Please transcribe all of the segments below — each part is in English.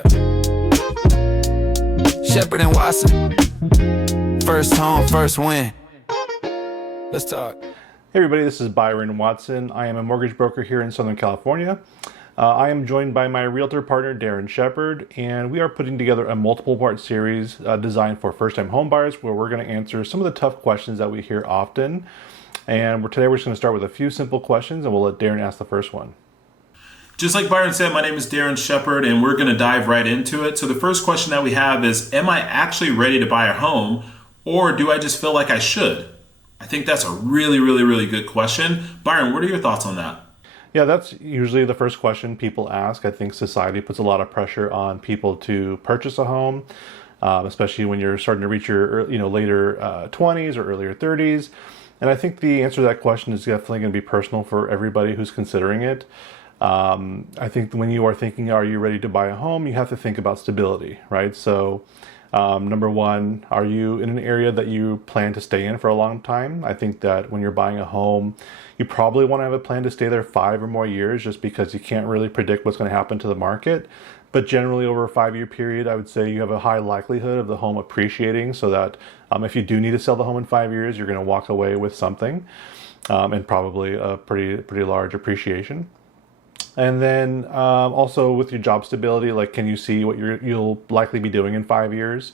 start. Shepard and Watson. First home, first win. Let's talk. Hey everybody, this is Byron Watson. I am a mortgage broker here in Southern California. I am joined by my realtor partner, Darren Shepard, and we are putting together a multiple part series designed for first-time home buyers where we're going to answer some of the tough questions that we hear often. And today we're just going to start with a few simple questions, and we'll let Darren ask the first one. Just like Byron said, my name is Darren Shepard, and we're going to dive right into it. So the first question that we have is, am I actually ready to buy a home, or do I just feel like I should? I think that's a really good question. Byron, what are your thoughts on that? Yeah, that's usually the first question people ask. I think society puts a lot of pressure on people to purchase a home, especially when you're starting to reach your later 20s or earlier 30s. And I think the answer to that question is definitely going to be personal for everybody who's considering it. I think when you are thinking, are you ready to buy a home, you have to think about stability, right? So number one, are you in an area that you plan to stay in for a long time? I think that when you're buying a home, you probably want to have a plan to stay there 5 or more years, just because you can't really predict what's going to happen to the market. But generally over a 5-year period, I would say you have a high likelihood of the home appreciating, so that if you do need to sell the home in 5 years, you're going to walk away with something, and probably a pretty large appreciation. And then also with your job stability, like, can you see what you'll likely be doing in 5 years?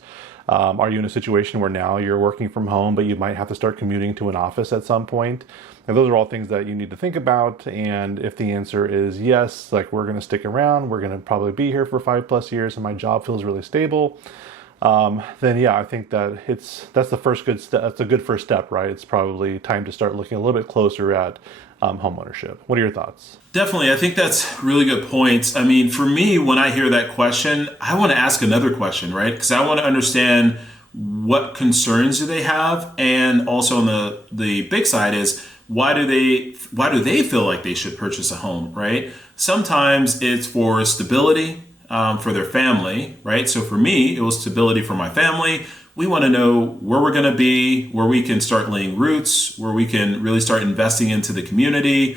Are you in a situation where now you're working from home, but you might have to start commuting to an office at some point? And those are all things that you need to think about. And if the answer is yes, like, we're going to stick around, we're going to probably be here for 5+ years, and my job feels really stable, then yeah, I think that that's the first good step. That's a good first step, right? It's probably time to start looking a little bit closer at homeownership. What are your thoughts? Definitely. I think that's really good points. I mean, for me, when I hear that question, I want to ask another question, right? Because I want to understand what concerns do they have, and also on the big side is why do they feel like they should purchase a home, right? Sometimes it's for stability for their family, right? So for me, it was stability for my family. We want to know where we're going to be, where we can start laying roots, where we can really start investing into the community,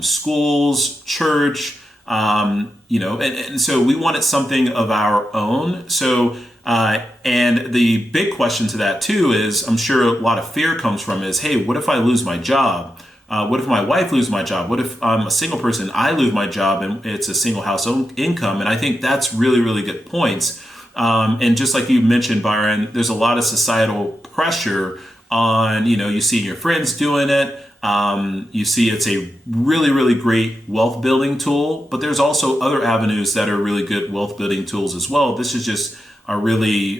schools, church, and so we wanted something of our own. So, and the big question to that too is, I'm sure a lot of fear comes from is, hey, what if I lose my job? What if my wife loses my job? What if I'm a single person, I lose my job and it's a single household income? And I think that's really good points. And just like you mentioned, Byron, there's a lot of societal pressure on, you see your friends doing it. You see it's a really great wealth building tool, but there's also other avenues that are really good wealth building tools as well. This is just a really,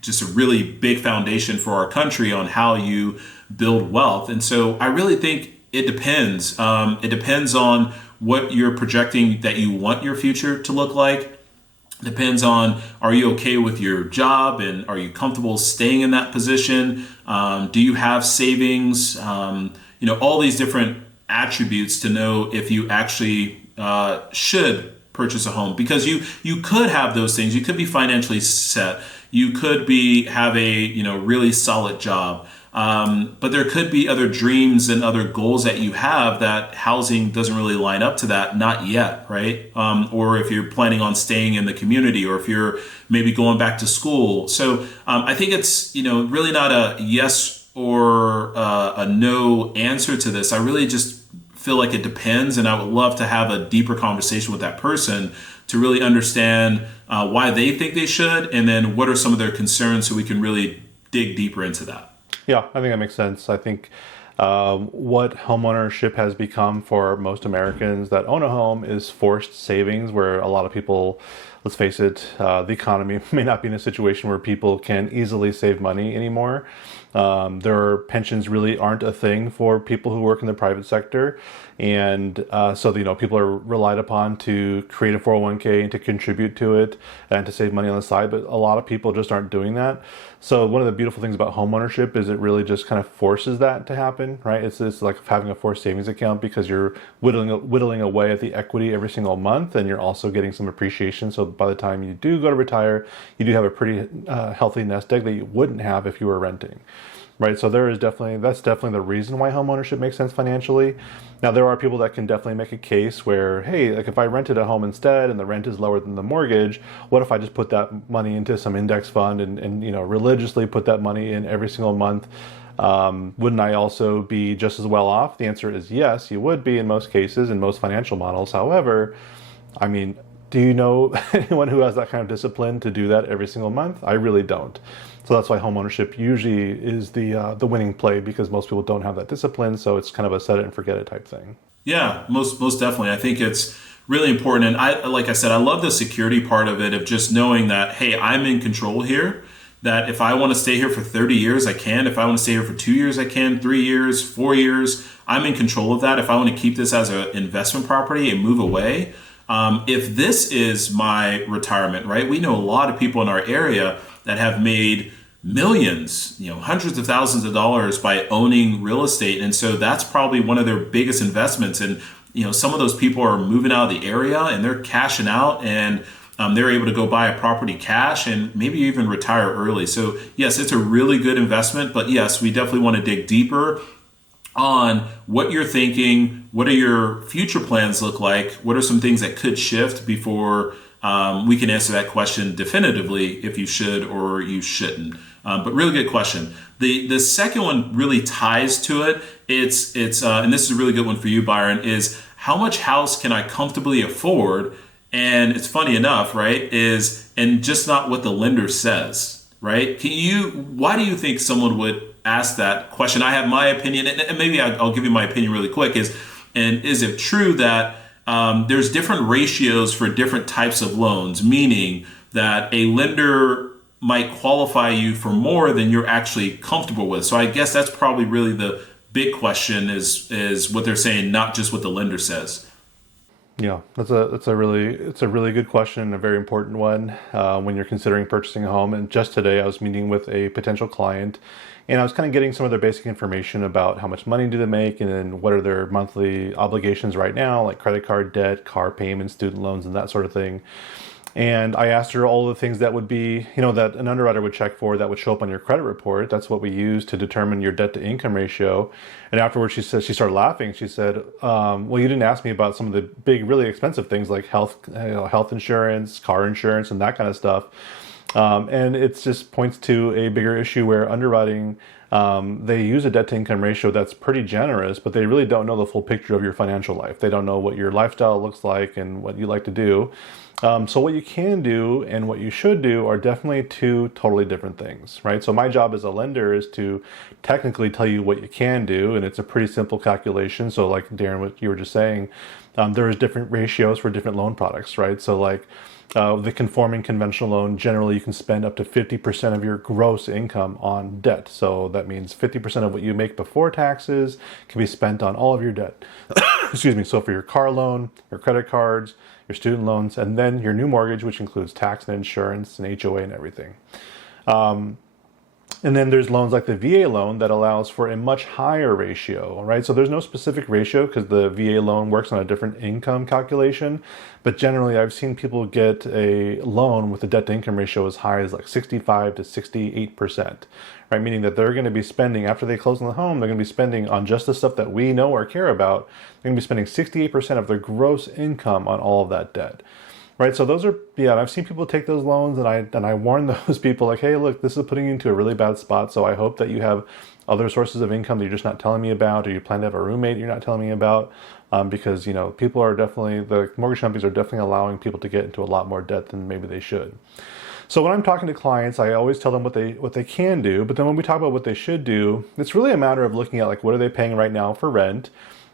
just a really big foundation for our country on how you build wealth. And so I really think it depends. It depends on what you're projecting that you want your future to look like. Depends on, are you okay with your job and are you comfortable staying in that position? Do you have savings? All these different attributes to know if you actually should purchase a home, because you could have those things. You could be financially set. You could have a really solid job. But there could be other dreams and other goals that you have that housing doesn't really line up to that, not yet, right? Or if you're planning on staying in the community, or if you're maybe going back to school. So I think it's really not a yes or a no answer to this. I really just feel like it depends, and I would love to have a deeper conversation with that person to really understand why they think they should, and then what are some of their concerns, so we can really dig deeper into that. Yeah, I think that makes sense. I think what homeownership has become for most Americans that own a home is forced savings, where a lot of people, let's face it, the economy may not be in a situation where people can easily save money anymore. Their pensions really aren't a thing for people who work in the private sector. And so people are relied upon to create a 401k and to contribute to it and to save money on the side. But a lot of people just aren't doing that. So one of the beautiful things about homeownership is it really just kind of forces that to happen, right? It's like having a forced savings account, because you're whittling away at the equity every single month, and you're also getting some appreciation. So by the time you do go to retire, you do have a pretty healthy nest egg that you wouldn't have if you were renting. right? So that's definitely the reason why homeownership makes sense financially. Now, there are people that can definitely make a case where, hey, like if I rented a home instead and the rent is lower than the mortgage, what if I just put that money into some index fund and religiously put that money in every single month? Wouldn't I also be just as well off? The answer is yes, you would be in most cases, in most financial models. However, I mean, do you know anyone who has that kind of discipline to do that every single month? I really don't. So that's why homeownership usually is the winning play, because most people don't have that discipline. So it's kind of a set it and forget it type thing. Yeah, most definitely. I think it's really important. And like I said, I love the security part of it, of just knowing that, hey, I'm in control here. That if I want to stay here for 30 years, I can. If I want to stay here for 2 years, I can. 3 years, 4 years, I'm in control of that. If I want to keep this as an investment property and move away, if this is my retirement, right? We know a lot of people in our area that have made millions, hundreds of thousands of dollars by owning real estate. And so that's probably one of their biggest investments. And, some of those people are moving out of the area and they're cashing out, and they're able to go buy a property cash and maybe even retire early. So yes, it's a really good investment, but yes, we definitely want to dig deeper on what you're thinking. What are your future plans look like? What are some things that could shift before we can answer that question definitively if you should or you shouldn't? But really good question. The second one really ties to it. It's and this is a really good one for you, Byron, is how much house can I comfortably afford? And it's funny enough, right, and just not what the lender says, right? Why do you think someone would ask that question? I have my opinion, and maybe I'll give you my opinion really quick, is it true that there's different ratios for different types of loans, meaning that a lender might qualify you for more than you're actually comfortable with? So I guess that's probably really the big question is what they're saying, not just what the lender says. Yeah, it's a really good question and a very important one when you're considering purchasing a home. And just today, I was meeting with a potential client, and I was kind of getting some of their basic information about how much money do they make, and then what are their monthly obligations right now, like credit card debt, car payments, student loans, and that sort of thing. And I asked her all the things that would be, that an underwriter would check for, that would show up on your credit report. That's what we use to determine your debt to income ratio. And afterwards, she started laughing. She said, well, you didn't ask me about some of the big, really expensive things like health insurance, car insurance, and that kind of stuff. And it just points to a bigger issue where underwriting, they use a debt to income ratio that's pretty generous, but they really don't know the full picture of your financial life. They don't know what your lifestyle looks like and what you like to do. So what you can do and what you should do are definitely two totally different things, right? So my job as a lender is to technically tell you what you can do, and it's a pretty simple calculation. So like Darren, what you were just saying, there is different ratios for different loan products, right? So like the conforming conventional loan, generally you can spend up to 50% of your gross income on debt. So that means 50% of what you make before taxes can be spent on all of your debt. Excuse me. So for your car loan, your credit cards, your student loans, and then your new mortgage, which includes tax and insurance and HOA and everything. And then there's loans like the VA loan that allows for a much higher ratio, right? So there's no specific ratio because the VA loan works on a different income calculation. But generally, I've seen people get a loan with a debt to income ratio as high as like 65 to 68%, right? Meaning that they're going to be spending, after they close on the home, they're going to be spending on just the stuff that we know or care about. They're going to be spending 68% of their gross income on all of that debt. Right, so those are, I've seen people take those loans, and I warn those people like, hey, look, this is putting you into a really bad spot. So I hope that you have other sources of income that you're just not telling me about, or you plan to have a roommate you're not telling me about, because people are definitely, the mortgage companies are definitely allowing people to get into a lot more debt than maybe they should. So when I'm talking to clients, I always tell them what they can do, but then when we talk about what they should do, it's really a matter of looking at like what are they paying right now for rent.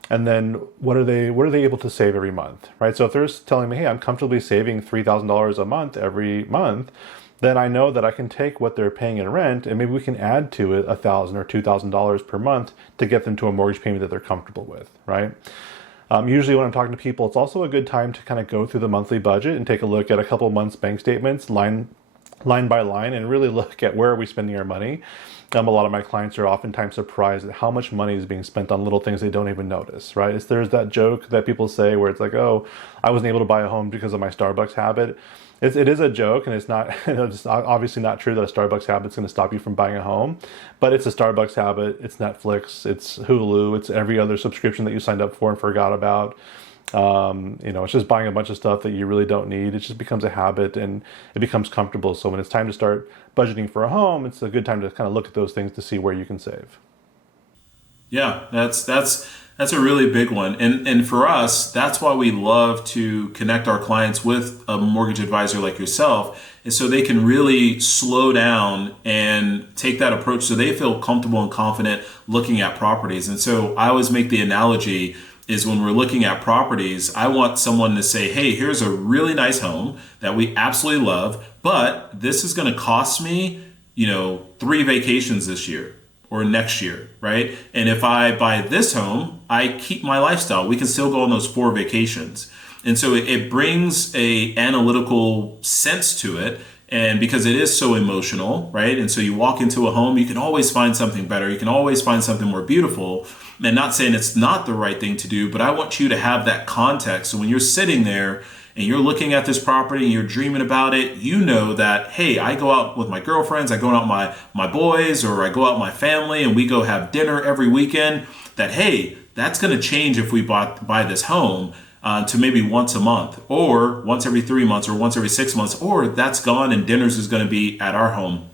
And then what are they able to save every month, right? So if they're telling me, hey, I'm comfortably saving $3,000 a month every month, then I know that I can take what they're paying in rent and maybe we can add to it $1,000 or $2,000 per month to get them to a mortgage payment that they're comfortable with, right? Usually when I'm talking to people, it's also a good time to kind of go through the monthly budget and take a look at a couple months bank statements, line line by line and really look at where are we spending our money. A lot of my clients are oftentimes surprised at how much money is being spent on little things they don't even notice, right? There's that joke that people say where it's like, oh, I wasn't able to buy a home because of my Starbucks habit. It is a joke, and it's not, it's obviously not true that a Starbucks habit is going to stop you from buying a home, but it's a Starbucks habit, it's Netflix, it's Hulu, it's every other subscription that you signed up for and forgot about. It's just buying a bunch of stuff that you really don't need. It just becomes a habit and it becomes comfortable. So when it's time to start budgeting for a home, it's a good time to kind of look at those things to see where you can save. Yeah, that's a really big one. And for us, that's why we love to connect our clients with a mortgage advisor like yourself, is so they can really slow down and take that approach so they feel comfortable and confident looking at properties. And so I always make the analogy is when we're looking at properties, I want someone to say, hey, here's a really nice home that we absolutely love, but this is going to cost me, 3 vacations this year or next year, right? And if I buy this home, I keep my lifestyle. We can still go on those 4 vacations. And so it brings a analytical sense to it. And because it is so emotional, right? And so you walk into a home, you can always find something better. You can always find something more beautiful. And not saying it's not the right thing to do, but I want you to have that context. So when you're sitting there and you're looking at this property and you're dreaming about it, you know that, hey, I go out with my girlfriends, I go out with my boys, or I go out with my family and we go have dinner every weekend, that, hey, that's going to change if we buy this home to maybe once a month or once every 3 months or once every 6 months, or that's gone and dinners is going to be at our home.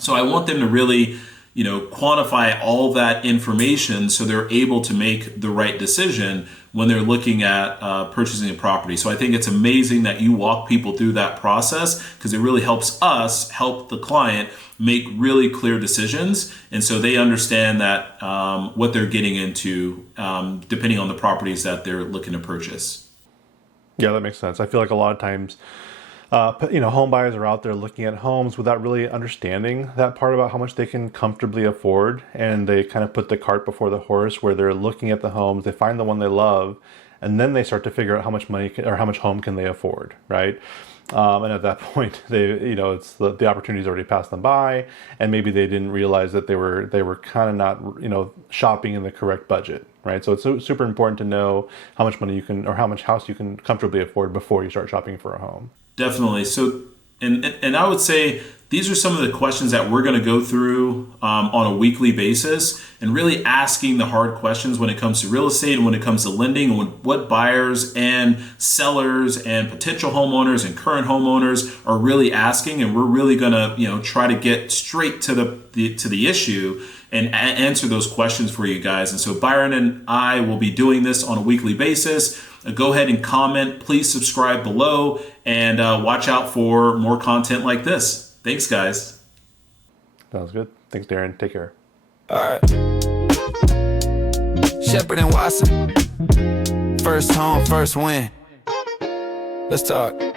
So I want them to really quantify all that information so they're able to make the right decision when they're looking at purchasing a property. So I think it's amazing that you walk people through that process, because it really helps us help the client make really clear decisions. And so they understand that what they're getting into, depending on the properties that they're looking to purchase. Yeah, that makes sense. I feel like a lot of times home buyers are out there looking at homes without really understanding that part about how much they can comfortably afford. And they kind of put the cart before the horse, where they're looking at the homes, they find the one they love, and then they start to figure out how much money or how much home can they afford, right? And at that point, it's the opportunity's already passed them by, and maybe they didn't realize that they were kind of not, shopping in the correct budget, right? So it's super important to know how much money you can, or how much house you can comfortably afford before you start shopping for a home. Definitely. So, and I would say these are some of the questions that we're going to go through on a weekly basis, and really asking the hard questions when it comes to real estate and when it comes to lending, and what buyers and sellers and potential homeowners and current homeowners are really asking. And we're really going to, try to get straight to the issue and answer those questions for you guys. And so Byron and I will be doing this on a weekly basis. Go ahead and comment. Please subscribe below, and watch out for more content like this. Thanks, guys. Sounds good. Thanks, Darren. Take care. All right. Shepherd and Watson. First home, first win. Let's talk.